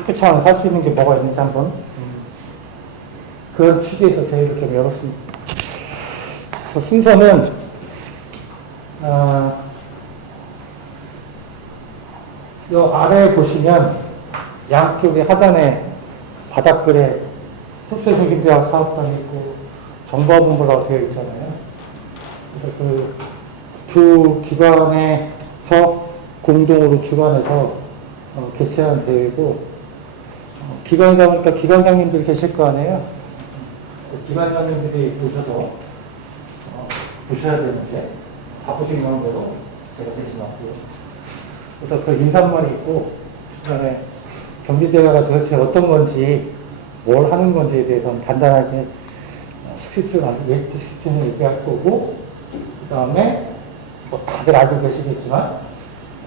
학교 차원에서 할 수 있는 게 뭐가 있는지 한번 그런 취지에서 대회를 좀 열었습니다. 그래서 순서는 요 아래에 보시면 양쪽에 하단에 바닥글에 속세중심대학 사업단이 있고 정보본부라고 되어 있잖아요. 그래서 그 두 기관에서 공동으로 주관해서 개최한 대회고 기관이다 보니까 기관장님들이 계실 거 아니에요. 기관장님들이 오셔서 보셔야 되는데 바쁘신 마음대로 제가 대신하고요. 그래서 그 인사말이 있고 그다음에 경기대회가 도대체 어떤 건지 뭘 하는 건지에 대해서는 간단하게 웨이트 스크립트를 얘기할 거고 그 다음에 뭐 다들 알고 계시겠지만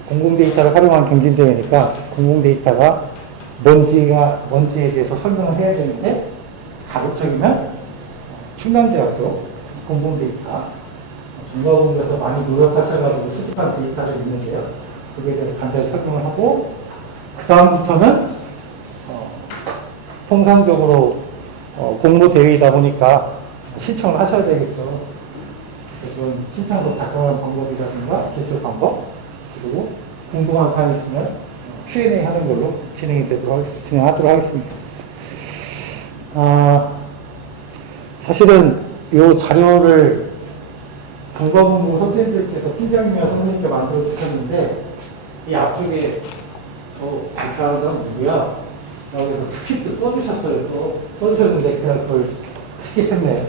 공공데이터를 활용한 경진대회니까 공공데이터가 뭔지에 대해서 설명을 해야 되는데 가급적이면 충남대학교 공공데이터 중과본부에서 많이 노력하셔가지고 수집한 데이터가 있는데요. 그에 대해서 간단히 설명을 하고 그 다음부터는 통상적으로 공모대회이다 보니까 신청을 하셔야 되겠죠. 그건 신청서 작성하는 방법이라든가 제출 방법 그리고 궁금한 사항이 있으면 Q&A 하는 걸로 진행하도록 하겠습니다. 사실은 이 자료를 정보본부 선생님들께서 팀장님이나 선생님께 만들어 주셨는데 이 앞쪽에 이 사람 누구야? 여기서 스킵도 써주셨어요. 또 써주셨는데 그냥 그걸 스킵했네요.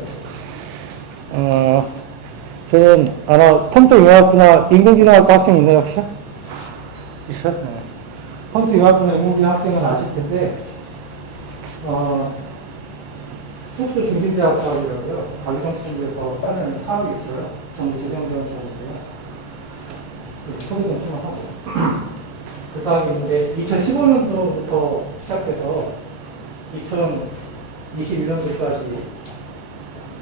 저는 아마 컴퓨터융합부나 인공지능학과 학생 있나요 혹시? 있어요? 네. 컴퓨터융합부나 인공지능 학생은 아실 텐데 소프트 중심대학 사업이라고요. 가계정통부에서 따는 사업이 있어요. 정부 재정지원사업인데요. 소개좀 좀 하고 그 사업이 있는데 2015년도부터 시작해서 2021년도까지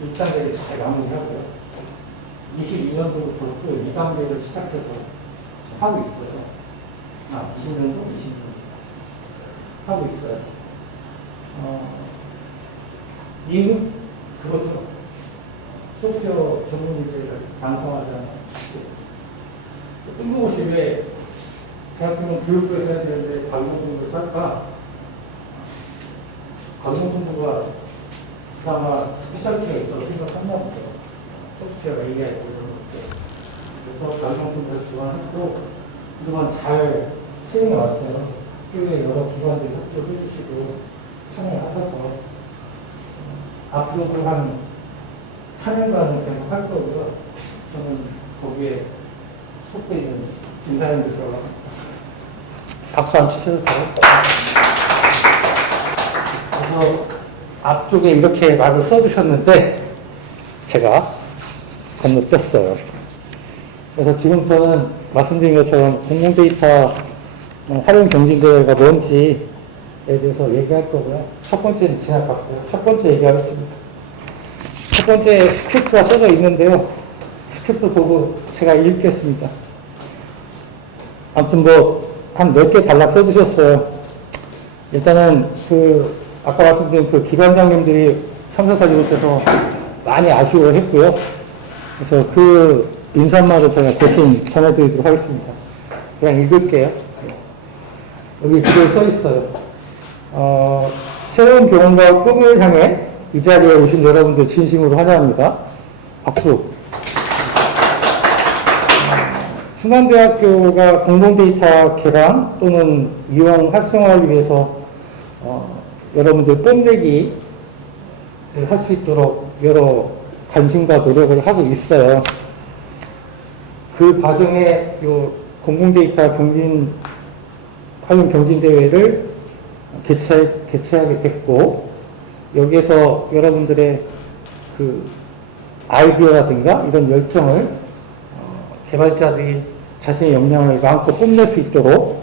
1단계를 잘 마무리하고요. 22년도부터 또 2단계를 시작해서 하고 있어요. 20년도, 20년도 하고 있어요. 그거죠. 소프트웨어 전문인재를 양성하지 않는 뜬금없이 왜 대학교는 교육부에서 해야 되는데 가계정통부에서 할까? 가계정통부가 그나마 스페셜티가 있다고 생각했나 보죠. 소프트웨어 AI가 있고 이런 것들. 그래서 가계정통부에서 지원했고 그동안 잘 수행해 왔어요. 학교에 여러 기관들이 협조해 주시고 참여하셔서 앞으로도 한 4년간은 계속 할 거고요. 저는 거기에 속해 있는 김사장님께서 박수 안 치셔도 돼요. 그래서 앞쪽에 이렇게 말을 써주셨는데 제가 건너뛰었어요. 그래서 지금부터는 말씀드린 것처럼 공공데이터 활용 경진대회가 뭔지에 대해서 얘기할 거고요. 첫 번째는 지나갔고요. 첫 번째 얘기하겠습니다. 첫 번째 스크립트가 써져 있는데요. 스크립트 보고 제가 읽겠습니다. 아무튼 한 몇 개 단락 써주셨어요. 일단은 아까 말씀드린 기관장님들이 참석하지 못해서 많이 아쉬워했고요. 그래서 인사말을 제가 대신 전해드리도록 하겠습니다. 그냥 읽을게요. 여기 글에 써 있어요. 새로운 경험과 꿈을 향해 이 자리에 오신 여러분들 진심으로 환영합니다. 박수. 충남대학교가 공동데이터 개방 또는 이용 활성화를 위해서 여러분들 뽐내기 할 수 있도록 여러 관심과 노력을 하고 있어요. 그 과정에 공공데이터 활용 경진대회를 개최하게 됐고, 여기에서 여러분들의 아이디어라든가 이런 열정을 개발자들이 자신의 역량을 마음껏 뽐낼 수 있도록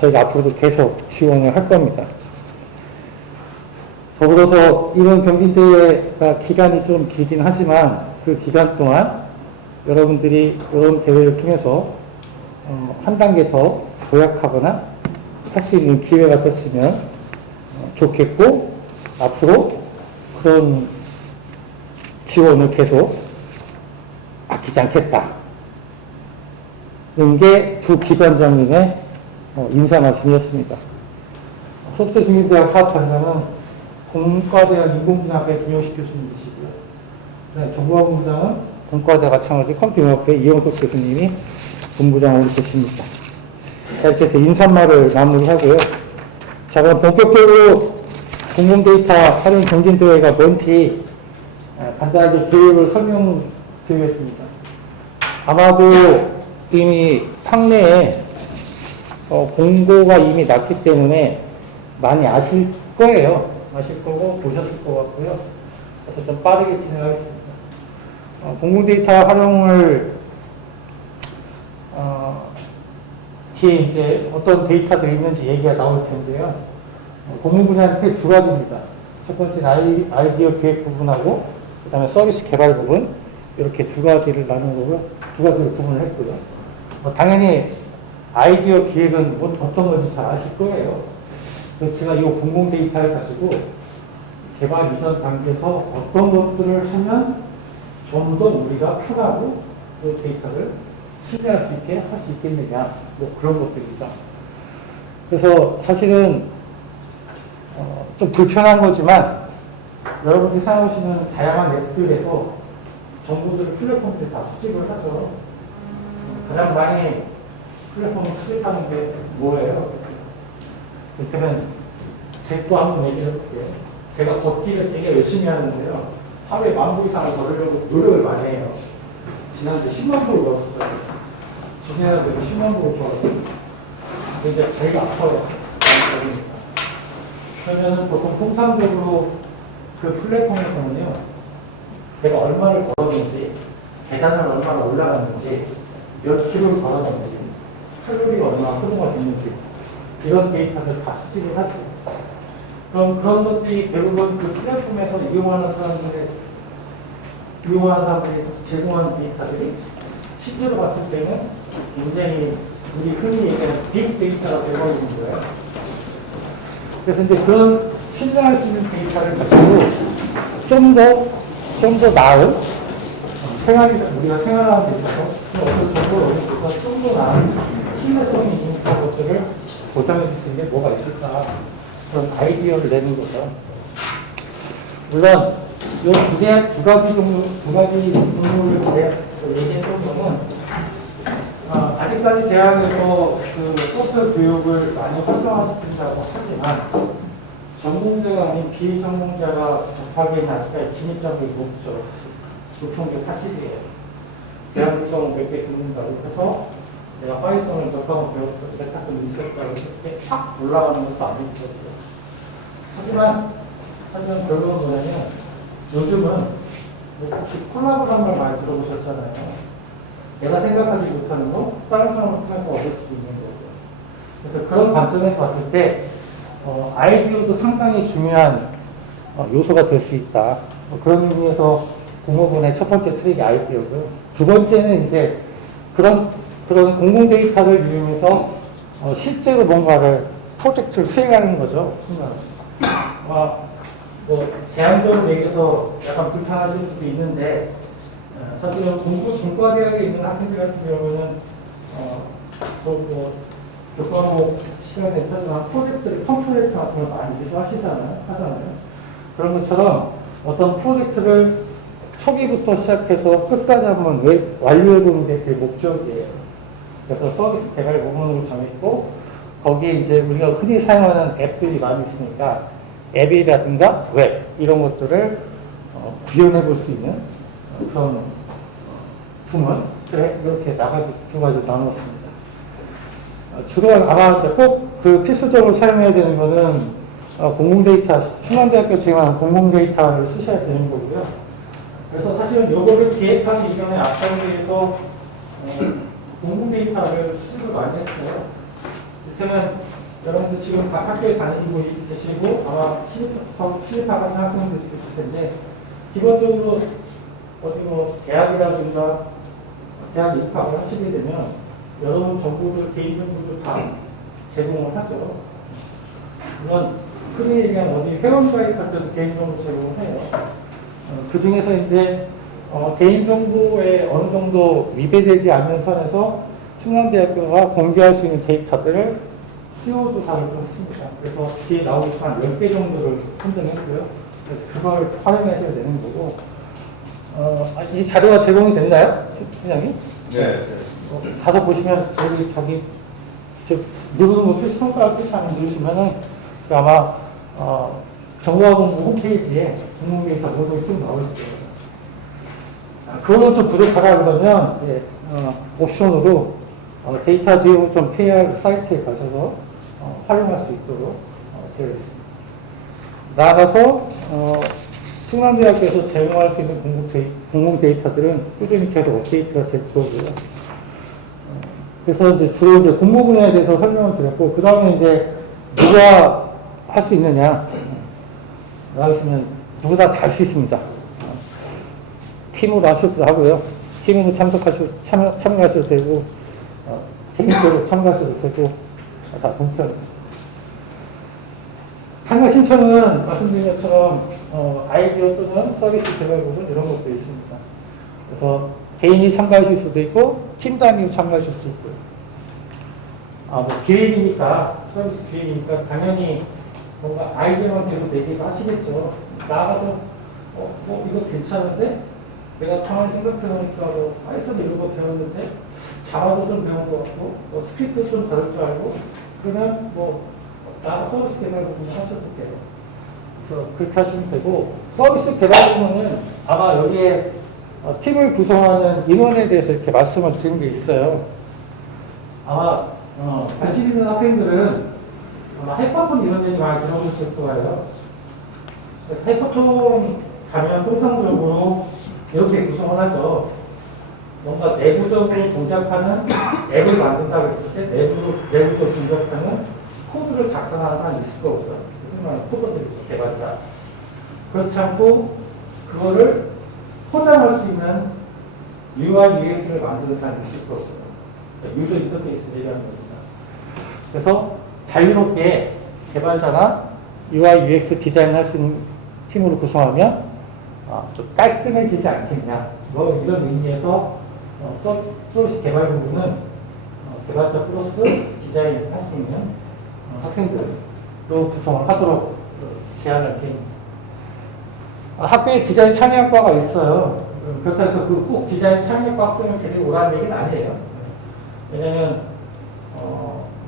저희가 앞으로도 계속 지원을 할 겁니다. 더불어서 이번 경진대회가 기간이 좀 길긴 하지만 그 기간 동안 여러분들이 이런 대회를 통해서 한 단계 더 도약하거나 할 수 있는 기회가 됐으면 좋겠고, 앞으로 그런 지원을 계속 아끼지 않겠다. 이런 게 주 기관장님의 인사 말씀이었습니다. 소프트중앙대학 사업단장은 공과대학 인공지능학회 김용식 교수님이시고요. 네, 정보화본부장은 공과대 마찬가지 컴퓨터융합회 이영석 교수님이 본부장으로 계십니다. 자, 이렇게 해서 인사말을 마무리하고요. 자, 그럼 본격적으로 공공데이터 활용 경진대회가 뭔지 간단하게 계획을 설명드리겠습니다. 아마도 이미 상내에 공고가 이미 났기 때문에 많이 아실 거예요. 아실 거고 보셨을 것 같고요. 그래서 좀 빠르게 진행하겠습니다. 공공데이터 활용을 뒤에 이제 어떤 데이터들이 있는지 얘기가 나올 텐데요. 공공분야는 두 가지입니다. 첫 번째는 아이디어 기획 부분하고 그 다음에 서비스 개발 부분, 이렇게 두 가지를 나눈 거고요. 두 가지를 구분을 했고요. 당연히 아이디어 기획은 어떤 건지 잘 아실 거예요. 그래서 제가 이 공공데이터를 가지고 개발 이전 단계에서 어떤 것들을 하면 좀 더 우리가 편하고 그 데이터를 신뢰할 수 있게 할 수 있겠느냐, 뭐 그런 것들이죠. 그래서 사실은 좀 불편한 거지만 여러분들이 사용하시는 다양한 앱들에서 정보들 플랫폼들이 다 수집을 하죠. 가장 많이 플랫폼을 수집하는 게 뭐예요? 그러면 제 거 한번 얘기해 볼게요. 제가 걷기를 되게 열심히 하는데요. 하루에 10,000보 이상을 걸으려고 노력을 많이 해요. 지난주에 10만 보를 걸었어요. 지난주에 10만 보를 걸었어요. 근데 이제 다리가 아파요. 그러면 보통 통상적으로 그 플랫폼에서는요, 내가 얼마를 걸었는지, 계단을 얼마나 올라갔는지, 몇 킬로를 걸었는지, 칼로리가 얼마나 소모가 됐는지, 이런 데이터를 다 수집을 하죠. 그럼 그런 것들이 대부분 그 플랫폼에서 이용하는 사람들이 제공하는 데이터들이 실제로 봤을 때는 굉장히 우리 흔히 얘기하는 빅데이터가 되어버리는 거예요. 그래서 이제 그런 신뢰할 수 있는 데이터를 가지고 좀 더 나은 우리가 생활하는 데 있어서 어떤 정보를 얻는 좀 더 나은 신뢰성이 있는 그런 것들을 보장해 줄 수 있는 게 뭐가 있을까, 그런 아이디어를 내는 거죠. 물론 이 두 가지 종류를 얘기했던 거는 아직까지 대학에서 그 소프트웨어 교육을 많이 활성화시킨다고 하지만 전공자가 아닌 비전공자가 접하기에는 아직까지 진입장벽이 높은 게 사실이에요. 대학 육성을 몇 개 듣는다고 해서 내가 파이썬을 몇 과목 배웠고 내가 좀 있었다고 이렇게 확 올라가는 것도 아니거든요. 하지만 결국은 뭐냐면 요즘은 혹시 콜라보라는 걸 많이 들어보셨잖아요. 내가 생각하지 못하는 거 다른 사람을 통해서 얻을 수도 있는 거죠. 그래서 그런 관점에서 봤을 때 아이디어도 상당히 중요한 요소가 될 수 있다. 그런 의미에서 공모본의 첫 번째 트랙이 아이디어고요. 두 번째는 이제 그런 공공 데이터를 이용해서 실제로 뭔가를 프로젝트를 수행하는 거죠. 뭐 제한적으로 얘기해서 약간 불편하실 수도 있는데 사실은 공과대학에 있는 학생들 같은 경우는 뭐 교과목 시간에 하지만 프로젝트를 컴프레이터 같은 걸 많이 하잖아요. 그런 것처럼 어떤 프로젝트를 초기부터 시작해서 끝까지 한번 완료해보는 게 그 목적이에요. 그래서 서비스 개발 부분으로 정했고, 거기에 이제 우리가 흔히 사용하는 앱들이 많이 있으니까 앱이라든가 웹 이런 것들을 구현해 볼 수 있는 그런 부문, 이렇게 두 가지 나눴습니다. 주로 아마 꼭 그 필수적으로 사용해야 되는 거는 공공데이터, 충남대학교 제공하는 공공데이터를 쓰셔야 되는 거고요. 그래서 사실은 요거를 기획하기 이전에 앞단계에서 공공데이터를 수집을 많이 했어요. 이때는 여러분들 지금 각 학교에 다니고 계시고 아마 신입학원 학생들도 있을 텐데, 기본적으로 어디 뭐 대학이라든가 대학 입학을 하시게 되면 여러분 정보들, 개인 정보들 다 제공을 하죠. 물론 흔히 얘기하는 어디 회원가입 할 때도 개인정보 제공을 해요. 그 중에서 이제 개인정보에 어느 정도 위배되지 않는 선에서 충남대학교가 공개할 수 있는 데이터들을 수요 조사를 좀 했습니다. 그래서 뒤에 나오겠지만 한 10개 정도를 선정했고요. 그래서 그걸 활용해서 내는 거고, 이 자료가 제공이 됐나요? 팀장님? 네. 가서 보시면 저기 누구는 뭐 표시 손가락 표시하면 누르시면은 아마 정보화본부 홈페이지에 공공데이터 모델이 쭉 나올 거예요. 그거는 좀 부족하다 그러면 이제 옵션으로 데이터지오.kr 사이트에 가셔서 활용할 수 있도록 되어 있습니다. 나아가서 충남대학교에서 제공할 수 있는 공공 데이터들은 꾸준히 계속 업데이트가 될 거고요. 그래서 이제 주로 이제 공모 분야에 대해서 설명을 드렸고, 그 다음에 이제 누가 할 수 있느냐. 나오시면 누구나 다 할 수 있습니다. 팀으로 하셔도 하고요. 팀으로 참가하셔도 되고, 개인적으로 참가하셔도 되고, 다 동편입니다. 참가 신청은 말씀드린 것처럼 아이디어 또는 서비스 개발 부분 이런 것도 있습니다. 그래서 개인이 참가하실 수도 있고 팀 단위로 참가하실 수 있고요. 뭐 기획이니까 서비스 기획이니까 당연히 뭔가 아이디어만 계속 내기도 하시겠죠. 나가서 이거 괜찮은데 내가 가만히 생각해보니까 파이썬 이런 거 배웠는데 자바도 좀 배운 것 같고 스크립트 좀 다룰 줄 알고 그러면 나가 서비스 개발 부분 하셔도 돼요. 그래서 그렇게 하시면 되고, 서비스 개발 부분은 아마 여기에 팀을 구성하는 인원에 대해서 이렇게 말씀을 드린 게 있어요. 아마 관심 있는 학생들은 아마 해커톤 이런 얘기 많이 들어보셨을 거예요. 그래서 해커톤 가면 통상적으로 이렇게 구성을 하죠. 뭔가 내부적으로 동작하는 앱을 만든다고 했을 때 내부적으로 동작하는 코드를 작성하는 사람이 있을 거고요. 코드들이죠, 개발자. 그렇지 않고 그거를 포장할 수 있는 UI, UX를 만드는 사람이 있을 거고요. 유저 인터페이스를 얘기하는 겁니다. 그래서 자유롭게 개발자나 UI, UX 디자인을 할 수 있는 팀으로 구성하면 좀 깔끔해지지 않겠냐. 이런 의미에서 서비스 개발 부분은 개발자 플러스 디자인 할 수 있는 학생들로 구성을 하도록 제안을 드립니다. 학교에 디자인 참여학과가 있어요. 그렇다고 해서 꼭 디자인 참여학과 학생을 데리고 오라는 얘기는 아니에요. 왜냐면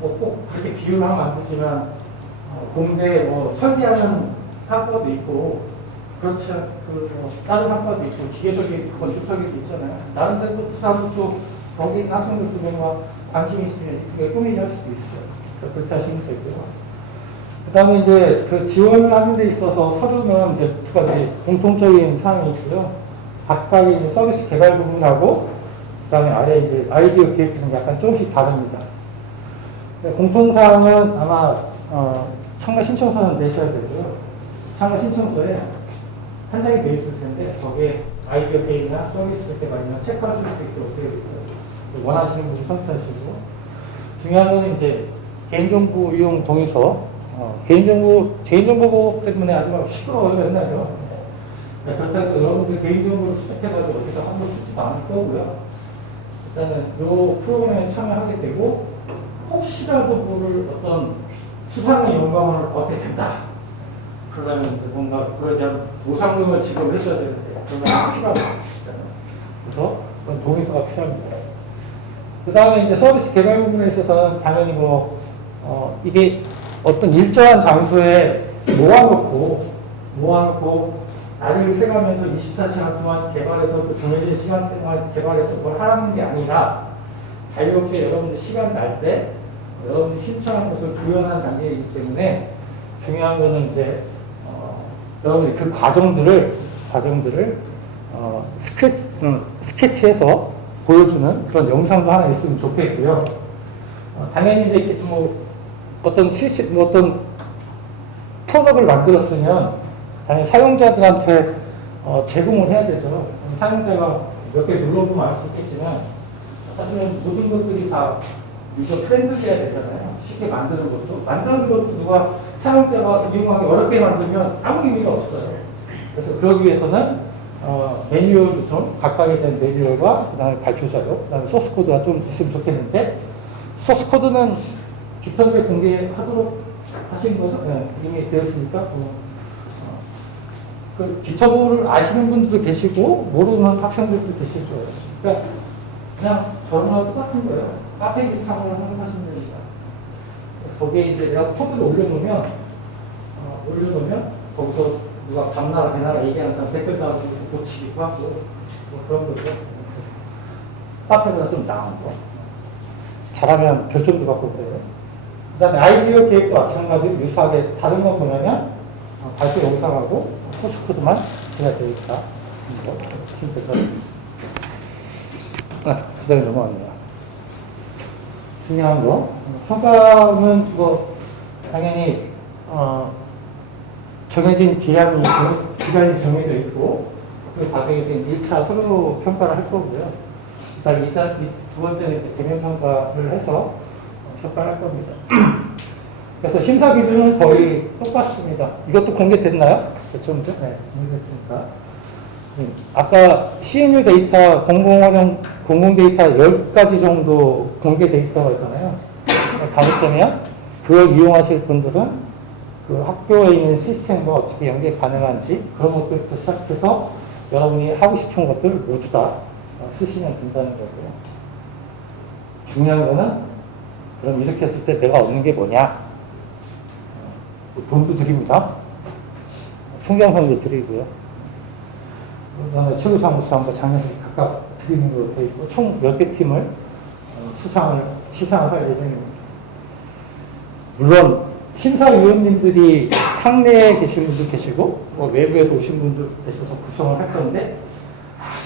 꼭 그렇게 비유를 하면 안 되지만 공대 설계하는 학과도 있고 그렇지 다른 학과도 있고 기계설계, 건축설계도 있잖아요. 다른 데도 사람도 거기 있는 학생들도 뭔가 관심이 있으면 그게 꾸미게 할 수도 있어요. 그렇게 하시면 되고요. 그 다음에 이제 그 지원을 하는 데 있어서 서류는 이제 두 가지 공통적인 사항이 있고요. 각각의 이제 서비스 개발 부분하고 그 다음에 아래 이제 아이디어 기획 부분 약간 조금씩 다릅니다. 공통사항은 아마 참가 신청서는 내셔야 되고요. 참가 신청서에 한 장이 돼 있을 텐데 거기에 아이디어 계획이나 서비스 개발이나 체크하실 수 있도록 되어 있어요. 원하시는 부분 선택하시고, 중요한 건 이제 개인정보 이용 동의서, 개인정보 때문에 아주 막 시끄러워요, 옛날에요. 그렇다고 해서 여러분들 개인정보를 수집해가지고 어디서 함부로 쓰지도 않을 거고요. 일단은 이 프로그램에 참여하게 되고, 혹시라도 모를 어떤 수상의 영광을 얻게 된다. 그러면 이제 뭔가 그에 대한 보상금을 지급하셔야 되는데, 그러면 필요합니다. 그래서 그런 동의서가 필요합니다. 그 다음에 이제 서비스 개발 부분에 있어서는 당연히 이게 어떤 일정한 장소에 모아놓고 날을 새가면서 24시간 동안 개발해서 그 정해진 시간 동안 개발해서 뭘 하라는 게 아니라 자유롭게 여러분들 시간 날 때 여러분들이 신청한 것을 구현하는 단계이기 때문에 중요한 거는 이제 여러분들이 그 과정들을 스케치해서 보여주는 그런 영상도 하나 있으면 좋겠고요. 당연히 이제 어떤 프로덕트를 만들었으면 당연히 사용자들한테 제공을 해야 되죠. 사용자가 몇 개 눌러보면 알 수 있겠지만 사실은 모든 것들이 다 유저 프렌들리해야 되잖아요. 쉽게 만드는 것도 누가 사용자가 이용하기 어렵게 만들면 아무 의미가 없어요. 그래서 그러기 위해서는 매뉴얼도 좀 각각에 대한 매뉴얼과 그다음에 발표 자료, 그다음에 소스 코드가 좀 있으면 좋겠는데 소스 코드는 깃허브에 공개하도록 하신 거죠? 네, 이미 되었으니까 그 깃허브를 아시는 분들도 계시고 모르는 학생들도 계실 거예요. 그러니까 그냥 저런거 똑같은 거예요. 카페 기상을 하시면 됩니다. 거기에 이제 내가 코드를 올려놓으면 거기서 누가 감나라 배나라 얘기하는 사람 댓글 달아서 고치기도 하고 뭐 그런 거죠. 카페보다 좀 나은 거. 잘하면 별점도 받고 그래요. 그 다음에 아이디어 계획도 마찬가지로 유사하게 다른 거 보면은 발표 영상하고 소스 코드만 제가 되어 있다. 이거 그 점이 넘어갑니다. 중요한 거. 평가는 뭐 당연히 정해진 기간이 정해져 있고 그 과정에서 1차 서류 평가를 할 거고요. 그다음에 두 번째는 이제 대면 평가를 해서 평가를 할 겁니다. 그래서 심사 기준은 거의 똑같습니다. 이것도 공개됐나요? 그렇죠? 네, 공개됐으니까. 아까 CNU 데이터, 공공 데이터 10가지 정도 공개돼 있다고 했잖아요. 다음 점이야? 그걸 이용하실 분들은 그 학교에 있는 시스템과 어떻게 연계 가능한지 그런 것들부터 시작해서 여러분이 하고 싶은 것들 모두 다 쓰시면 된다는 거고요. 중요한 거는 그럼 이렇게 했을 때 내가 얻는 게 뭐냐? 돈도 드립니다. 총장선도 드리고요. 그다음에 최고사무소장과 장례식 각각 드리는 걸로 되어 있고 총 10개 팀을 시상을 할 예정입니다. 물론 심사위원님들이 학내에 계신 분도 계시고 외부에서 오신 분도 계셔서 구성을 할 건데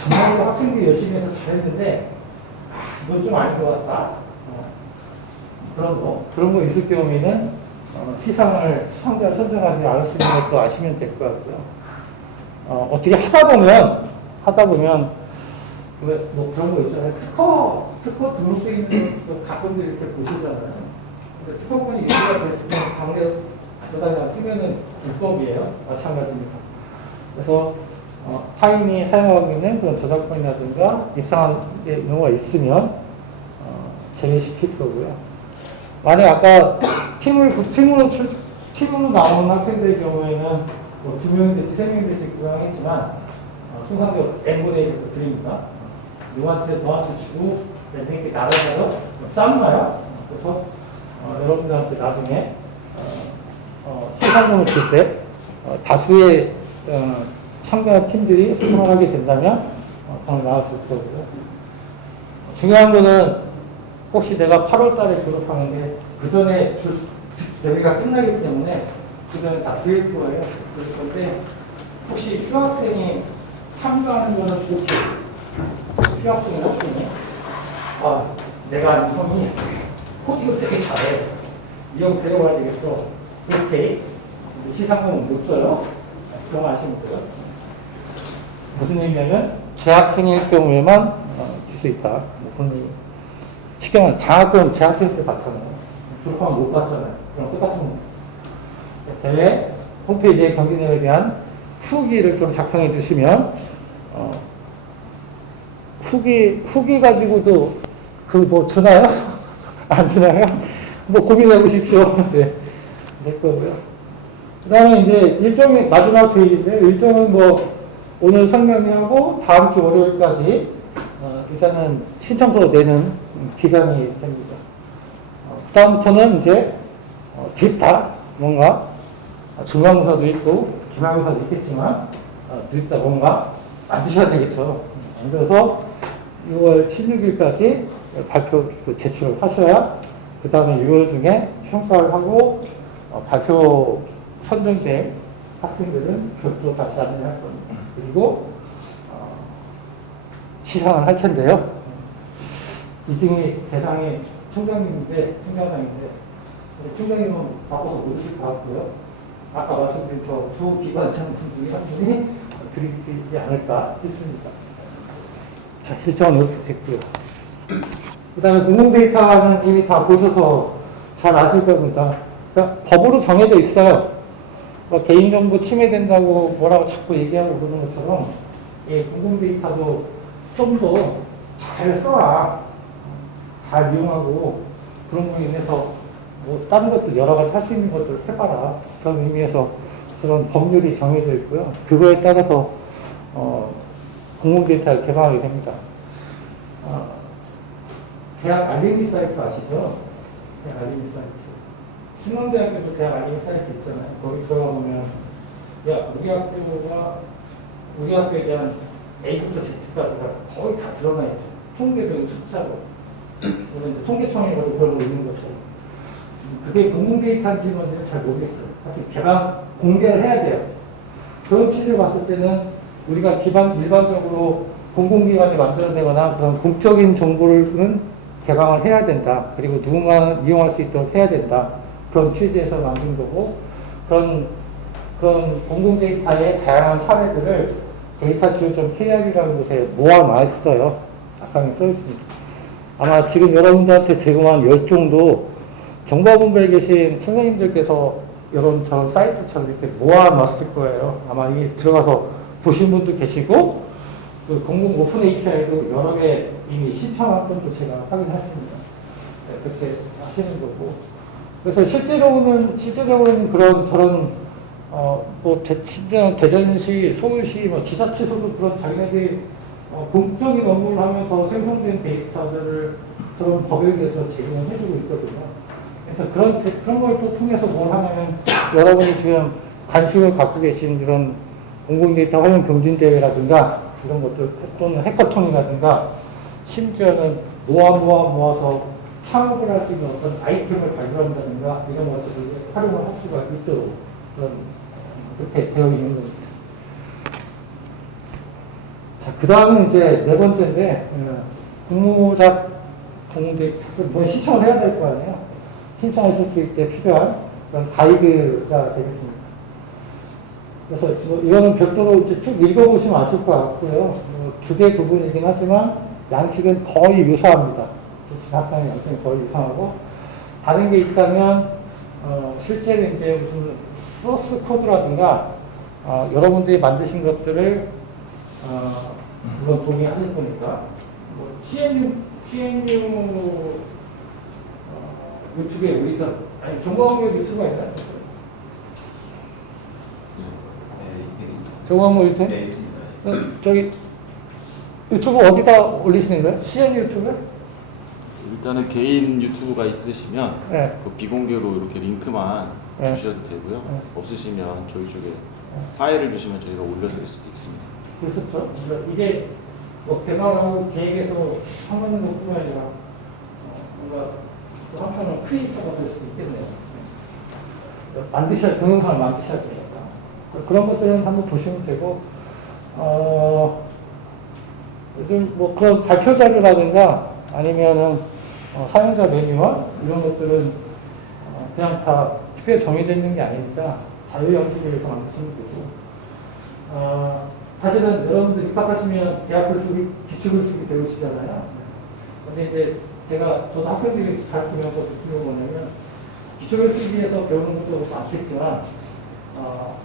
정말로 학생들이 열심히 해서 잘했는데 이건 좀 아닌 것 같다. 그런 거 있을 경우에는 수상자를 선정하지 않았으면 또 아시면 될 것 같고요. 어떻게 하다 보면 왜 뭐 그런 거 있잖아요. 특허 등록돼 있는 거 가끔들 이렇게 보시잖아요. 근데 특허권이 유지가 됐으면 강제 조달을 쓰면은 불법이에요. 마찬가지입니다. 그래서 타인이 사용하고 있는 그런 저작권이라든가 입상한 경우가 있으면 제외시킬 거고요. 만약 아까 팀으로 나오는 학생들의 경우에는 뭐 2명이 될지 3명이 될지 구상했지만 통상적으로 n분의 1을 드립니다. 너한테 주고 n분의 나눠서 싸움나요? 그래서 여러분들한테 나중에 시상금을 줄 때 다수의 참가한 팀들이 수상을 하게 된다면 당연히 나와줄 거고요. 중요한 거는 혹시 내가 8월 달에 졸업하는데 그 전에 대회가 끝나기 때문에 그 전에 다 드릴 거예요. 그럴 건데 혹시 휴학생이 참가하는 거는 오케이. 휴학생이 내가 이 형이 코딩을 되게 잘해. 이 형 데려와야 되겠어. 오케이. 시상금은 못 줘요. 그런 거 아시면서요. 무슨 얘기냐면 재학생일 경우에만 줄 수 있다. 뭐 그런 얘기. 쉽게 말하면 장학금 재학생 때 받잖아요. 졸업하면 못 받잖아요. 그럼 똑같은 겁니다. 대회 홈페이지에 경기 내용에 대한 후기를 좀 작성해 주시면 후기 가지고도 그 뭐 주나요? 안 주나요? 뭐 고민해 보십시오. 네. 될 거고요. 그 다음에 이제 일정이 마지막 페이지인데 일정은 뭐 오늘 설명하고 다음 주 월요일까지 일단은 신청서 내는 기간이 됩니다. 그 다음부터는 이제 드립다 뭔가 중간고사도 있고 기말고사도 있겠지만 드립다 뭔가 만드셔야 되겠죠. 만들어서 6월 16일까지 발표 제출을 하셔야 그 다음에 6월 중에 평가를 하고 발표 선정된 학생들은 별도 다시 안내를 할 겁니다. 그리고 시상을 할 텐데요. 2등이 대상이 총장님인데 총장님은 바꿔서 못 오실 것 같고요. 아까 말씀드린 두 기관장 분 중에 한 분이 드리지 않을까 싶습니다. 자, 일정은 이렇게 됐고요. 그 다음에 공공데이터는 이미 다 보셔서 잘 아실 겁니다. 그러니까 법으로 정해져 있어요. 뭐 개인정보 침해된다고 뭐라고 자꾸 얘기하고 그러는 것처럼 이 공공데이터도 좀 더 잘 써라. 잘 이용하고 그런 거에 인해서 뭐 다른 것도 여러 가지 할 수 있는 것들을 해봐라. 그런 의미에서 그런 법률이 정해져 있고요. 그거에 따라서 공공데이터를 개방하게 됩니다. 대학 알림이 사이트 아시죠? 대학 알림이 사이트. 중앙대학교도 대학 알림이 사이트 있잖아요. 거기 들어가 보면 야 우리 학교에 대한 A부터 Z까지가 거의 다 드러나 있죠. 통계적인 숫자로. 이제 통계청에 그런 거 있는 것처럼. 그게 공공데이터인지 뭔지는 잘 모르겠어요. 하여튼 개방, 공개를 해야 돼요. 그런 취지를 봤을 때는 우리가 일반적으로 공공기관이 만들어내거나 그런 공적인 정보는 개방을 해야 된다. 그리고 누군가 이용할 수 있도록 해야 된다. 그런 취지에서 만든 거고, 그런 공공데이터의 다양한 사례들을 데이터지우.kr이라는 곳에 모아놨어요. 아까 써 있습니다. 아마 지금 여러분들한테 제공한 10종도 정보본부에 계신 선생님들께서 이런 저런 사이트처럼 이렇게 모아놨을 거예요. 아마 이게 들어가서 보신 분도 계시고, 그 공공 오픈 API도 여러 개 이미 신청한 건도 제가 확인했습니다. 네, 그렇게 하시는 거고. 그래서 실제적으로는 그런 저런 대전시, 서울시, 뭐 지자체에서도 그런 자기네들이 공적인 업무를 하면서 생성된 데이터들을 저런 법에 대해서 제공을 해주고 있거든요. 그래서 그런 걸 또 통해서 뭘 하냐면, 여러분이 지금 관심을 갖고 계신 이런 공공데이터 활용 경진대회라든가 이런 것들, 또는 해커톤이라든가, 심지어는 모아서 창업을 할 수 있는 어떤 아이템을 발굴한다든가 이런 것들을 활용을 할 수가 있도록 그렇게 되어 있는 겁니다. 자, 그 다음은 이제 네 번째인데, 공모작 공공데이터, 신청을 해야 될 거 아니에요? 신청하실 수 있게 필요한 그런 가이드가 되겠습니다. 그래서 이거는 별도로 이제 쭉 읽어보시면 아실 것 같고요. 두 개 부분이긴 하지만 양식은 거의 유사합니다. 학생의 양식은 거의 유사하고, 다른 게 있다면 실제로 이제 무슨 소스 코드라든가 여러분들이 만드신 것들을 물론 동의하실 거니까 CNU 유튜브에 올리던, 아니 정보학교 유튜브가 있나요? 정보학교 유튜브? 네, 있습니다. 저기 유튜브 어디다 올리시는 거예요? CN 유튜브? 일단은 개인 유튜브가 있으시면 네. 그 비공개로 이렇게 링크만 네. 주셔도 되고요. 네. 없으시면 저희 쪽에 파일을 주시면 저희가 올려드릴 수도 있습니다. 그렇죠. 이게 뭐 개발하고 계획에서 상관없는 것뿐만 아니라 뭔가 또 한편으로 크리에이터가 될 수도 있겠네요. 동영상을 만드셔야 되니까. 그런 것들은 한번 보시면 되고, 요즘 뭐 그런 발표 자료라든가 아니면은 사용자 매뉴얼 이런 것들은 그냥 다 특별히 정해져 있는 게 아니니까 자유 형식에서 만드시면 되고, 사실은 여러분들 입학하시면 대학글쓰기, 기출글쓰기 배우시잖아요. 근데 이제 저도 학생들이 가르치면서 느끼는 건 뭐냐면, 기출글쓰기에서 배우는 것도 많겠지만,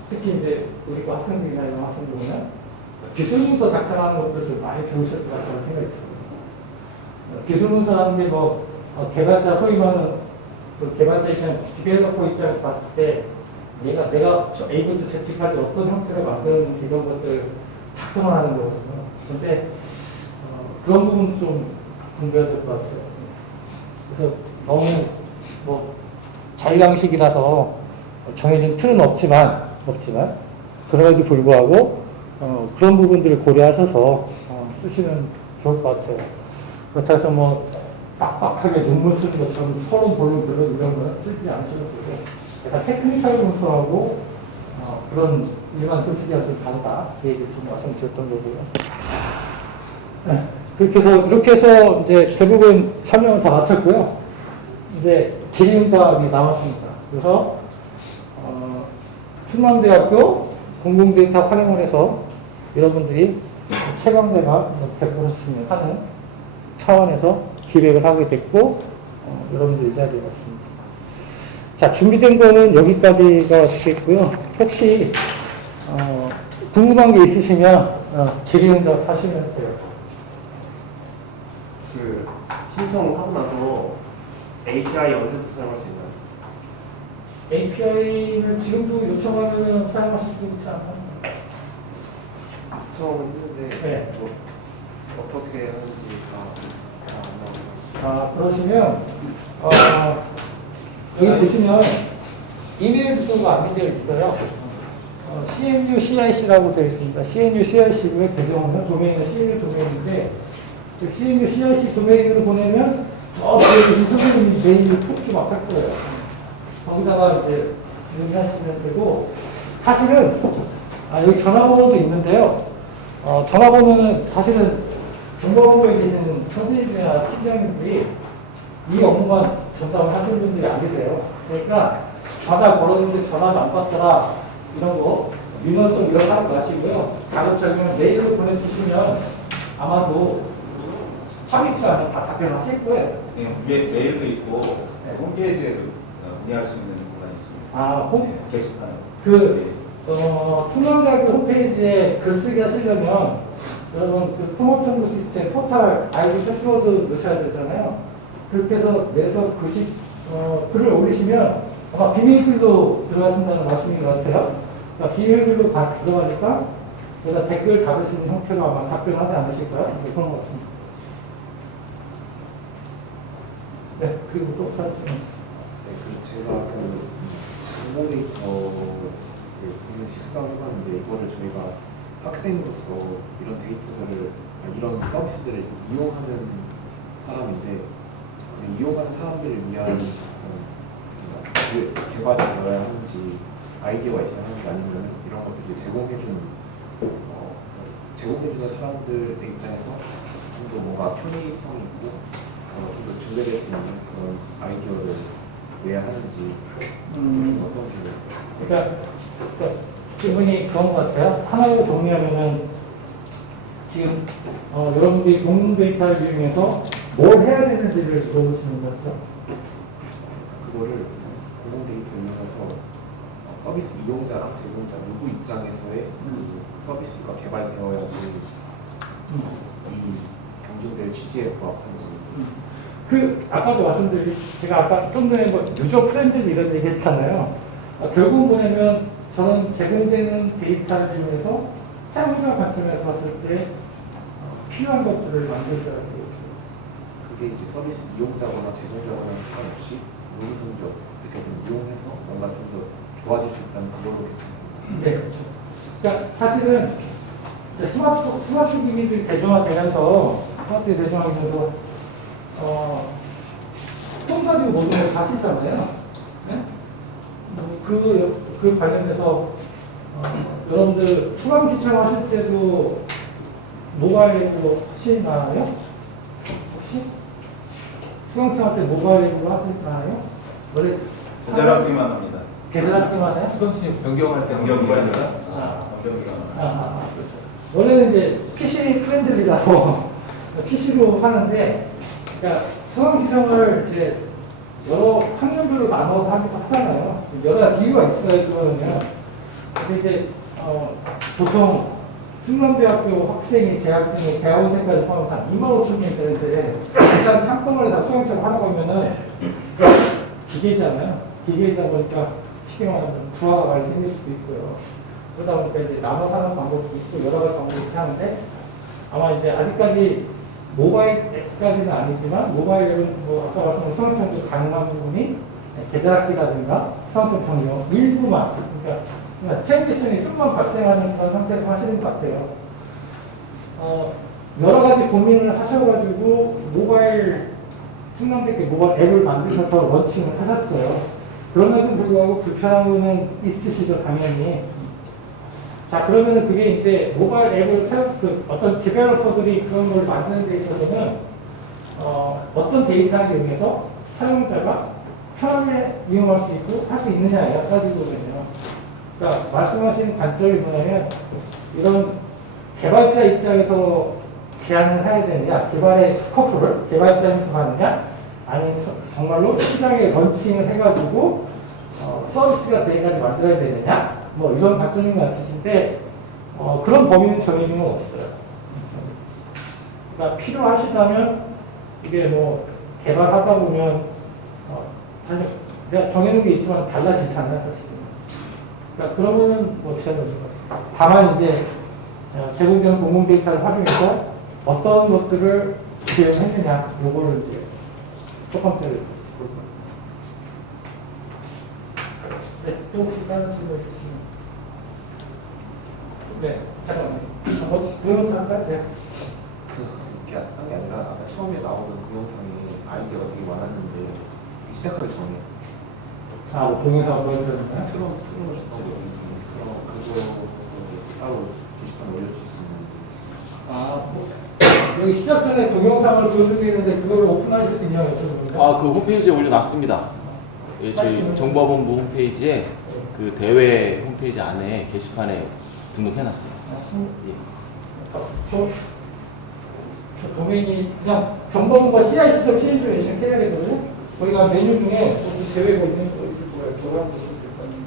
특히 이제 우리 학생들이나 이런 학생들은 기술문서 작성하는 것도 좀 많이 배우실 것 같다는 생각이 들어요. 기술문서라는 게 개발자, 소위 말하는 그 개발자 입장, 디벨로퍼 입장에서 봤을 때, 내가 A부터 Z까지 어떤 형태로 만드는지 이런 것들 작성을 하는 거거든요. 근데, 그런 부분도 좀 공부해야 될 것 같아요. 그래서 너무 자유양식이라서 정해진 틀은 없지만, 그럼에도 불구하고, 그런 부분들을 고려하셔서 쓰시면 좋을 것 같아요. 그렇다고 해서 빡빡하게 논문 쓰는 것처럼 서론 본론 이런 거는 쓰지 않으셔도 되고, 약간 테크니컬 문서하고 그런 일반 글쓰기가 좀 다르다. 그 얘기를 좀 말씀드렸던 거고요. 네. 이렇게 해서 이제 대부분 설명을 다 마쳤고요. 이제 질의응답이 남았습니다. 그래서 충남대학교 공공데이터 활용을 해서 여러분들이 최강대가 배포했으면 하는 차원에서 기획을 하게 됐고, 여러분들 이 자리에 왔습니다. 자, 준비된 거는 여기까지가 되겠고요. 혹시 궁금한 게 있으시면 질의응답 하시면 돼요. 그 신청을 하고 나서 API 언제부터 사용할 수 있나요? API는 지금도 요청하면 사용하실 수 있지 않나요? 처음 했는데 네. 뭐 어떻게 하는지 다안 나와요. 그러시면 여기 보시면 이메일 주소가 안내되어 있어요. CNU CIC라고 되어 있습니다. CNU CIC의 계정은 도메인은 CNU 도메인인데 그 CNU CIC 도메인으로 보내면 뒤에 선생님 메일을 톡좀 앞할 거예요. 거기다가 이제 문의하시면 되고 사실은 여기 전화번호도 있는데요. 전화번호는 사실은 정보본부에 계시는 선생님이나 팀장님들이 이 업무만 전담을 하시는 분들이 안 계세요. 그러니까 전화 걸었는데 전화가 안 받더라 이런 거 민원성 이런 거 하지 마시고요. 가급적이면 메일로 보내주시면 아마도 하루이틀 안에 다 답변하실 거예요. 네, 메일도 있고 홈페이지에도 문의할 수 있는 공간이 있습니다. 네, 게시판에. 풍남대학교 홈페이지에 글쓰기 하시려면 여러분 그 통합정보 시스템 포털 아이디 패스워드 넣으셔야 되잖아요. 그렇게 해서 내서 글을 올리시면 아마 비밀글로 들어가신다는 말씀인 것 같아요. 그러니까 비밀글로 들어가니까 여기다 댓글 달으시는 형태로 아마 답변하지 않으실 거예요. 그런 것 같습니다. 네, 그리고 또 다른 질문. 네, 제가 정보데이터 시스템을 해봤는데 이거를 저희가 학생으로서 이런 데이터들을 이런 서비스들을 이용하는 사람인데 이용하는 사람들을 위한 개발이 되어야 하는지 아이디어가 있어야 하는지 아니면 이런 것들을 제공해주는 사람들의 입장에서 좀 더 뭔가 편의성이 있고 좀 더 준비될 수 있는 그런 아이디어를 내야 하는지 좀 어떤 게 그러니까 질문이 그런 것 같아요. 하나로 정리하면은 지금 여러분들이 공공 데이터를 이용해서 뭘 해야 되는지를 물어보시는 거죠. 그거를 공공 데이터 이용해서 서비스 이용자랑 제공자 누구 입장에서의 그 서비스가 개발되어야지 이 경쟁될 취지에 부합하는지. 아까도 제가 아까 좀 전에 유저 프렌들리 이런 얘기 했잖아요. 결국 뭐냐면 저는 제공되는 데이터를 이용해서 사용자 관점에서 봤을 때 필요한 것들을 만드셔야 돼요. 그게 이제 서비스 이용자거나 제공자거나 상관없이 누구든지 어떻게든 이용해서 뭔가 좀 더 좋아질 수 있다는 그걸로. 네, 그렇죠. 그러니까 사실은 스마트 기기들이 대중화되면서 폰 가지고 모든 걸 다 쓰잖아요. 네? 그 관련해서 여러분들 수강 신청하실 때도 모바일 앱으로 하시나요? 혹시? 수강 신청할 때 모바일 앱으로 하시나요? 원래 계절학기만 합니다. 계절학기만 해요? 수강신 변경할 때 변경이 아니라 변경이가 그렇죠. 원래는 이제 PC 프렌들리라서 PC로 하는데, 그러니까 수강 신청을 이제 여러 학년별로 나눠서 하잖아요. 여러 가지 이유가 있어요, 그거는요. 근데 이제 보통 충남대학교 학생이, 재학생이, 대학원생까지 포함해서 한 25,000명이 되는데 그 사람 한 번에 다 수강 신청을 하라고 하면은 기계잖아요. 기계이다 보니까 쉽게 말하면 부하가 많이 생길 수도 있고요. 그러다 보니까 이제 나눠서 하는 방법도 있고 여러 가지 방법이 있긴 하는데 아마 이제 아직까지 모바일 앱까지는 아니지만 모바일 앱은 아까 말씀드린 수강청도 가능한 부분이 계절학기라든가 수강청 변경 일부만 그러니까 트랜지션이 좀만 발생하는 그런 상태에서 하시는 것 같아요. 여러 가지 고민을 하셔가지고 충남대학교 모바일 앱을 만드셔서 런칭을 하셨어요. 그럼에도 불구하고 불편한 부분은 있으시죠, 당연히. 자, 그러면은 그게 이제 모바일 앱을 어떤 디벨로퍼들이 그런 걸 만드는 데 있어서는 어떤 데이터를 이용해서 사용자가 편하게 이용할 수 있고 할 수 있느냐 여러 가지거든요. 그러니까 말씀하신 관점이 뭐냐면 이런 개발자 입장에서 제안을 해야 되느냐, 개발의 스코프를 개발 입장에서 하느냐, 아니면 정말로 시장에 런칭을 해가지고 서비스가 되게까지 만들어야 되느냐? 뭐 이런 관점인 것 같으신데 그런 범위는 정해진 건 없어요. 그러니까 필요하시다면 이게 뭐 개발하다 보면 사실 내가 정해놓은 게 있지만 달라지잖아요, 사실은. 그러니까 그러면은 뭐 시작이 없을 것 같습니다. 다만 이제 제공되는 공공 데이터를 활용해서 어떤 것들을 기획했느냐, 요거를 이제 첫 번째로 볼 거예요. 네, 또 혹시 다른 질문 있으시면. 네, 잠깐만요. 이거부터 할까요? 네. 그렇게 한 게 아니라 아까 처음에 나오는 동영상이 아이디어가 되게 많았는데 시작하기 전에 동영상 보여드렸나요? 틀어놓으셨던 거 그거 따로 게시판에 올려줄 수 있는지. 여기 시작 전에 동영상을 보여드리는데 그걸 오픈하실 수 있냐고 여쭤봅니다. 그 홈페이지에 올려놨습니다. 예, 저희 정보본부 홈페이지에 그 대회 홈페이지 안에 게시판에 등록해놨어요. 예. 저 도메인이 그냥 정보문과 cic.cn.ac 해야 되거든요. 거기가 메뉴 중에 혹시 대회가 있는 거 있을 거예요. 저거 한번 보시면 될 거 아니에요.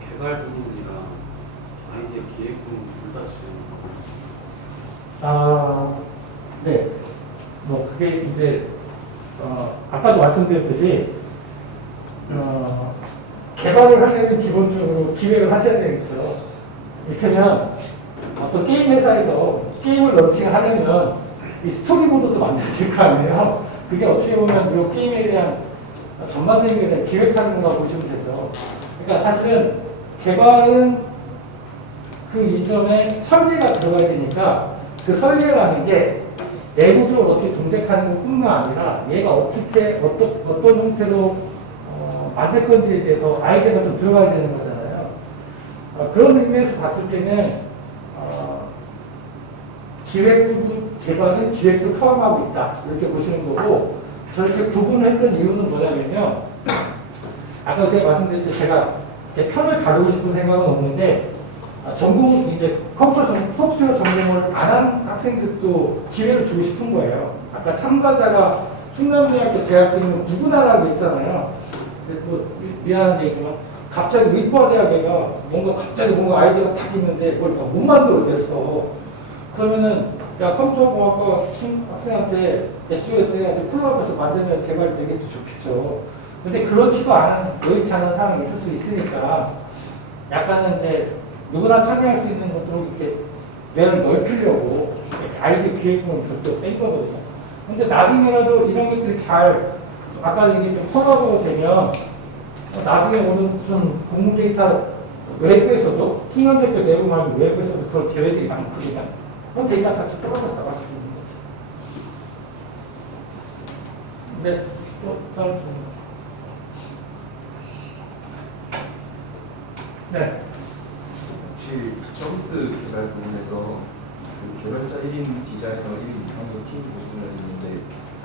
개발 부분이랑 아이디어 기획 부분 둘 다 지금 네. 뭐 그게 이제 아까도 말씀드렸듯이 개발을 하려면 기본적으로 기획을 하셔야 되겠죠. 이를테면 어떤 게임 회사에서 게임을 런칭하려면 이 스토리보드도 만들어야 될 거 아니에요. 그게 어떻게 보면 이 게임에 대한 전반적인 대한 기획하는 거라고 보시면 되죠. 그러니까 사실은 개발은 그 이전에 설계가 들어가야 되니까 그 설계라는 게 내부적으로 어떻게 동작하는 것뿐만 아니라 얘가 어떻게 어떤 형태로 만들 건지에 대해서 아이디어가 좀 들어가야 되는 거잖아요. 그런 의미에서 봤을 때는 기획 부분, 개발은 기획도 포함하고 있다. 이렇게 보시는 거고, 저렇게 구분했던 이유는 뭐냐면요. 아까 제가 말씀드렸죠. 제가 편을 가르고 싶은 생각은 없는데, 전공, 이제 컴퓨터 소프트웨어 전공을 안 한 학생들도 기회를 주고 싶은 거예요. 아까 참가자가 충남대학교 재학생은 누구나라고 했잖아요. 뭐 미안한 얘기지만, 갑자기 의과대학에가 갑자기 뭔가 아이디어가 탁 있는데 그걸 다 못 만들어냈어. 그러면은 야 컴퓨터공학과 학생한테 SOS한테 콜라보해서 만들면 개발이 되겠죠. 좋겠죠. 근데 그렇지도 않은 여의치 않은 상황이 있을 수 있으니까 약간은 이제 누구나 참여할 수 있는 것들로 이렇게 뇌를 넓히려고 아이디어 기획부는 별도 뺀 거거든요. 근데 나중에라도 이런 것들이 잘 아까 이게 좀 콜라보가 되면 나중에 오는 무슨 공공 데이터 외부에서도 충남대학교 내부 말고 외부에서도 그런 계획들이 많거든요. 그럼 데이터 같이 떨어져서 나갈 수 있는 거죠. 네, 또 다른 질문. 네. 혹시 서비스 개발 부분에서 그 개발자 1인, 디자이너 1인 이상도 팀 구분을 했는데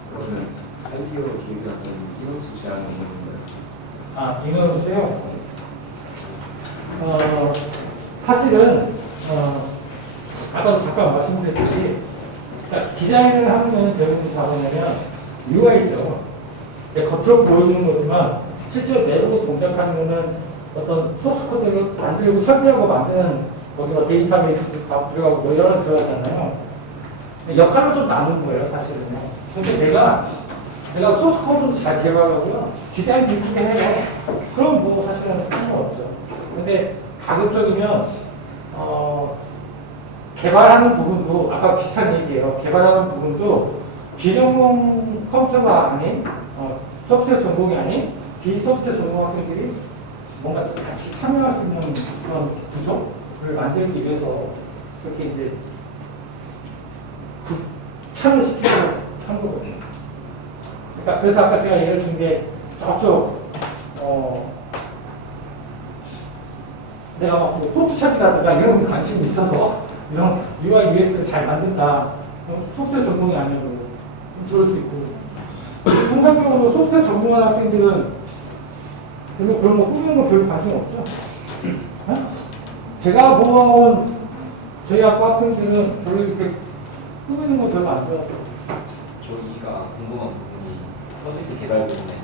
그러면 아이디어 기획하는 인원수 제한은 없는 건가요? 인원수요? 사실은 아까도 잠깐 말씀드렸듯이 그러니까 디자인을 하면 대부분 다 뭐냐면 UI죠. 겉으로 보여주는 거지만 실제로 내부로 동작하는 거는 어떤 소스 코드를 만들고 설계하고 만드는 거기가 데이터베이스도 들어가고 뭐 여러 들어가잖아요. 역할을 좀 나눈 거예요, 사실은요. 근데 내가 소스 코드도 잘 개발하고요. 디자인도 이쁘게 해요. 그럼 뭐 사실은 상관없죠. 근데 가급적이면 개발하는 부분도 아까 비슷한 얘기예요. 개발하는 부분도 비전공 컴퓨터가 아닌 소프트웨어 전공이 아닌 비소프트웨어 전공 학생들이 뭔가 같이 참여할 수 있는 그런 구조를 만들기 위해서 그렇게 이제 참여 시키려고 한 거거든요. 그러니까 그래서 아까 제가 예를 든 게 저쪽 내가 막 포토샵이라든가 이런 데 관심이 있어서 이런 UI, UX를 잘 만든다. 소프트웨어 전공이 아니어도 들을 수 있고. 통상적으로 소프트웨어 전공하는 학생들은 별로 그런 거 꾸미는 거 별로 관심 없죠. 제가 보아온 저희 학과 학생들은 별로 이렇게 꾸미는 거 별로 안 좋아해요. 저희가 궁금한 부분이 서비스 개발 부분에서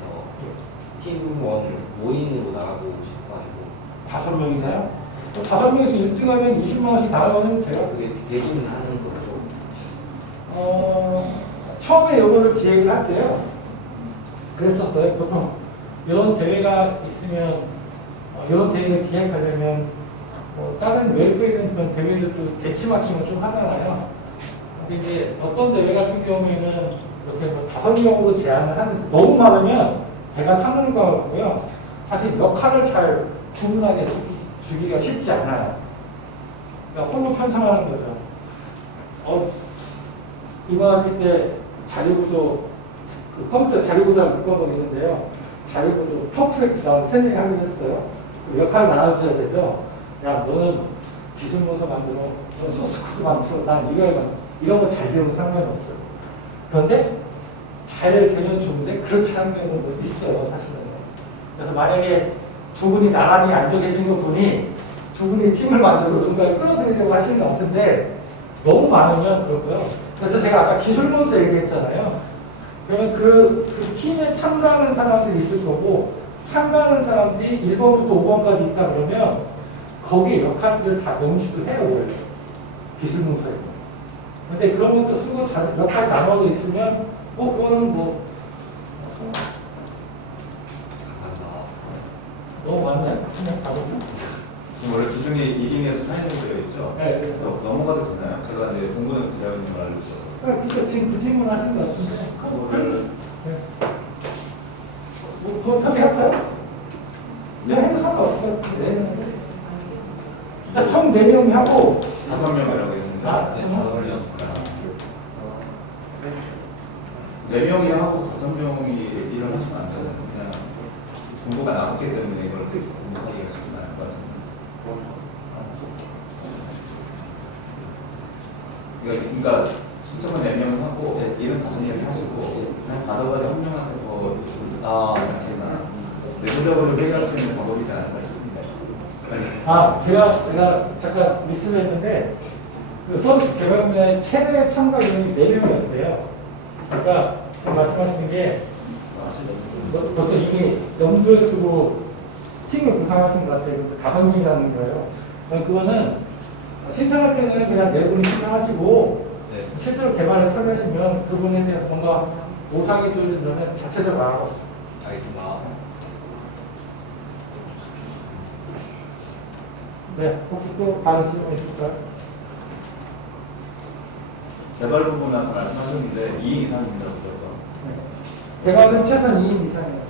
팀원 모임으로 나가고 싶어가지고 5명이나요? 5명에서 1등하면 20만 원씩 나가면 제가 그게 되기는 하는 거죠. 처음에 이거를 기획을 할 때요. 그랬었어요. 보통 이런 대회가 있으면 이런 대회를 기획하려면 다른 웰프에 있는 그런 대회들도 대치마킹을 좀 하잖아요. 근데 이제 어떤 대회 같은 경우에는 이렇게 뭐 5명으로 제한을 하는 너무 많으면 배가 상하는 거고요. 사실 역할을 잘 구분하게 주기가 쉽지 않아요. 그러니까 홀로 편성하는 거죠. 이번 학기 때 자료구조, 그 컴퓨터 자료구조를 묶어보고 있는데요. 자료구조 컴플렉트라는 셋명이 하기로 했어요. 그 역할을 나눠줘야 되죠. 야, 너는 기술 문서 만들어, 너는 소스코드 만들어, 난 이거 해봐. 이런 거 잘 되면 상관이 없어요. 그런데 잘 되면 좋은데 그렇지 않은 경우도 있어요, 사실은. 그래서 만약에 두 분이 나란히 앉아 계신 거 보니 두 분이 팀을 만들고 누군가를 끌어들이려고 하시는 것 같은데 너무 많으면 그렇고요. 그래서 제가 아까 기술 문서 얘기했잖아요. 그러면 그 팀에 참가하는 사람들이 있을 거고 참가하는 사람들이 1번부터 5번까지 있다 그러면 거기에 역할들을 다 명시도 해요, 원래. 기술 문서에. 근데 그런 것도 쓰고 역할 나눠져 있으면 그거는 뭐 너무 많나요? 그냥 가보면? 지금 원래 기준이 1인에서 4인으로 되어 있죠? 네, 그래서 넘어가도 되나요? 제가 이제 공부는 기자님 말로 있어서. 지금 그 질문 하시는 것 같은데. 네. 뭐, 그건 협의할까요? 네, 해도 상관없을 것 같은데. 일단 총 4명이 하고, 5명이라고 했는데. 아, 네, 4명이 하고 5명이 일을 하시면 안 되잖아요. 그냥 공부가 나왔기 때문에 이걸 공부하기가 쉽지 않을 것 같습니다. 그러니까 신청은 4명을 하고 일은 5명이 하시고 그냥 받아가지고 한 명한테 더 자체가 내부적으로 해결할 수 있는 방법이지 않을까 싶습니다. 제가 잠깐 미스를 했는데, 그 서비스 개발 분야에 최대 참가 인원이 4명이었대요. 그러니까 지금 말씀하시는 게 벌써 이미 염두에 두고 팀을 구성하신 것 같아요. 5명이라는 거예요. 그거는 신청할 때는 그냥 4분이 신청하시고 실제로 개발을 참여하시면 그분에 대해서 뭔가 보상이 주어진다면 자체적으로 알아서. 알겠습니다. 네, 혹시 또 다른 질문 있을까요? 개발 부분 아까 말씀하셨는데 2인 이상입니다. 무조건. 개발은 최소한 2인 이상이에요.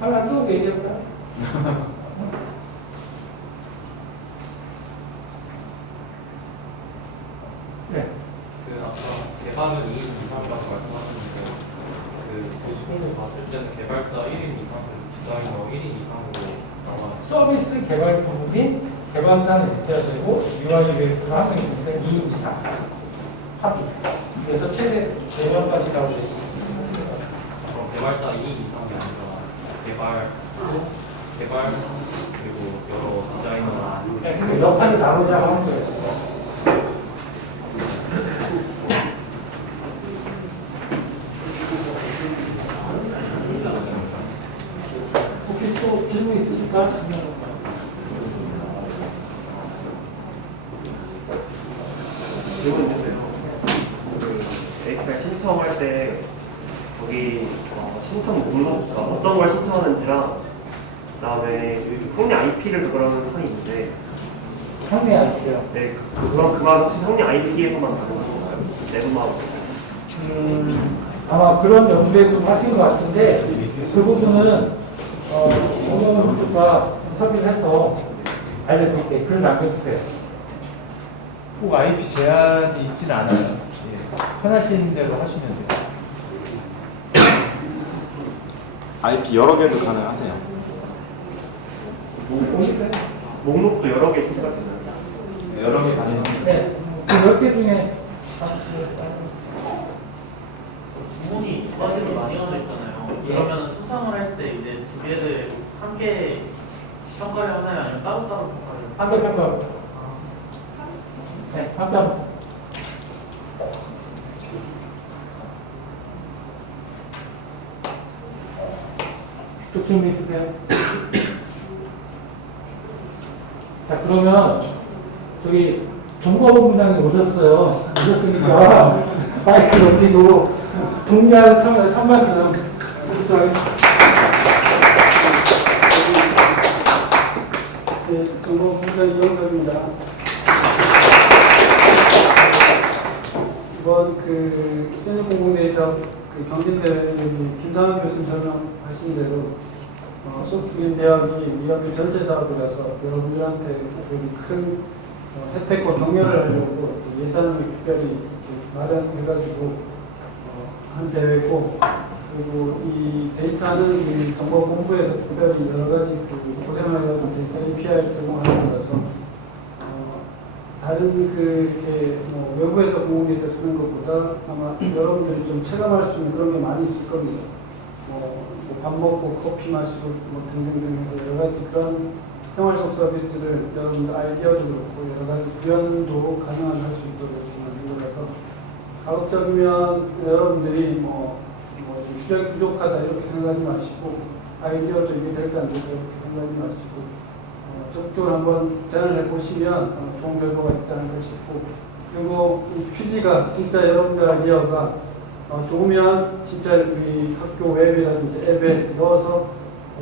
카메라 끄고 얘기할까요? 네. 아까 개발은 2인 이상이라고 말씀하셨는데 보시공부 봤을 때는 개발자 1인 이상, 디자이너 1인 이상으로 나와 서비스 개발 부분이 개발자는 있어야 되고 UI UX가 항상 있는데 2인 이상 합의. 그래서 최대 4명까지 가고 있습니다. 그럼 개발자 2인 이상이 아니라 개발 그리고 여러 디자이너나 네, 근데 역할이 나누자고 하는 거예요. 혹시 또 질문 있으실까요? 질문 있는데요. API 신청할 때 거기 신청 목록, 어떤 걸 신청하는지랑 그다음에 형님 IP를 적으라는 칸이 있는데 형님 아시죠? 네, 그럼 그만 혹시 형님 IP에서만 가는 건가요? 내분만 아마 그런 연구에 좀 하신 것 같은데 그 부분은 오늘 교수가 협의를 해서 알려드릴게요. 글 남겨주세요. 꼭 IP 제한이 있지는 않아요. 예. 편하신 대로 하시면 돼요. IP 여러 개도 가능하세요. 목록도 여러 개 신청할 수 있나요? 여러 개 가능합니다. 네. 그 10개 중에 부분이 두 가지로 나뉘어져 있잖아요. 그러면 수상을 할 때 이제 두 개를 함께 평가를 하나요? 아니면 따로따로 평가를? 함께 평가합니다. 네, 함께 합니다. 또 질문 있으세요? 자, 그러면 저기 정보본부장님 오셨으니까 마이크 넘기고 동료한 참여해서 한 말씀 듣도록 하겠습니다. 네, 정보부장 이영석입니다. 이번 그 세뉴 공공데이터 그 경진대회 김상환 교수님 설명하신 대로 소프트윈 대학이 이 학교 전체 사업이라서 여러분들한테 되게 큰 혜택과 격려를 하려고 예산을 특별히 마련해가지고 한 대회고, 그리고 이 데이터는 이 정보본부에서 특별히 여러 가지 그 고생을 해가지고 데이터 API를 제공하는 거라서 다른 그 뭐 외부에서 공공데이터 쓰는 것보다 아마 여러분들이 좀 체감할 수 있는 그런 게 많이 있을 겁니다. 밥 먹고 커피 마시고 뭐 등등등 해서 여러 가지 그런 생활 속 서비스를 여러분들 아이디어도 그렇고 여러 가지 구현도 가능한 할 수 있도록 만든 거라서 가급적이면 여러분들이 실력이 부족하다 이렇게 생각하지 마시고 아이디어도 이게 될까 안 될까 이렇게 생각하지 마시고 적극적으로 한번 제안을 해보시면 좋은 결과가 있지 않을까 싶고, 그리고 이 취지가 진짜 여러분들 아이디어가 좋으면 진짜 우리 학교 웹이라든지 앱에 넣어서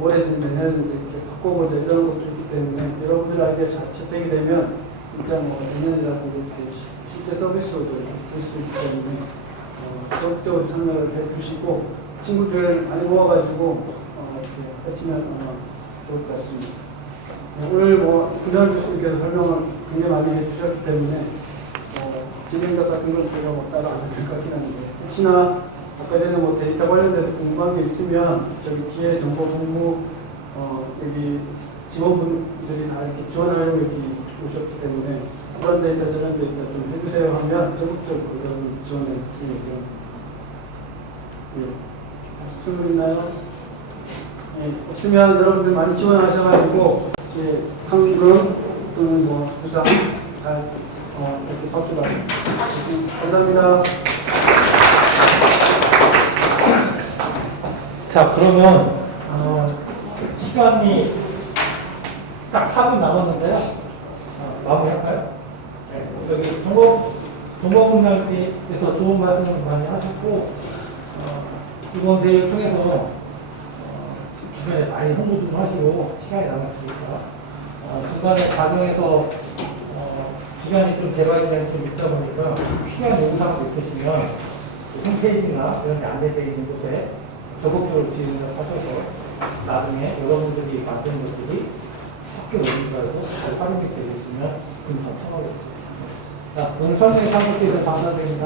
오래된 내년 이렇게 바꿔보자 이런 것도 있기 때문에 여러분들 아이디어 채택이 되면 진짜 내년이라든지 이렇게 실제 서비스로도 될 수도 있기 때문에 적극적으로 참여를 해주시고 친구들 많이 모아가지고 이렇게 하시면 좋을 것 같습니다. 오늘 김상환 교수님께서 설명을 굉장히 많이 해주셨기 때문에 진행자 같은 건 제가 따로 안 했을 것 같긴 한데, 혹시나 아까 전에 데이터 관련돼서 궁금한 게 있으면 저기 뒤에 정보본부 여기 직원분들이 다 이렇게 지원하려고 여기 오셨기 때문에 이런 데이터 저런 데이터 좀 해주세요 하면 적극적으로 여러분 지원해 드립니다. 네. 질문 있나요? 네. 없으면 여러분들 많이 지원하셔가지고 상금 또는 부상 잘 이렇게 받기 바랍니다. 감사합니다. 자, 그러면 시간이 딱 4분 남았는데요. 마무리할까요? 네. 저기 정보분야께서 좋은 말씀을 많이 하셨고 이번 대회를 통해서 주변에 많이 홍보 좀 하시고 시간이 남았으니까 중간에 과정에서 기간이 좀 개발이 좀 있다 보니까 필요한 영상도 있으시면 홈페이지나 이런 데 안내되어 있는 곳에 적극적으로 지원을 하셔서 나중에 여러분들이 만든 것들이 학교 원리라도 잘 활용이 되겠으면 금방 청하겠습니다. 자, 오늘 설명해 주셔서 감사드립니다.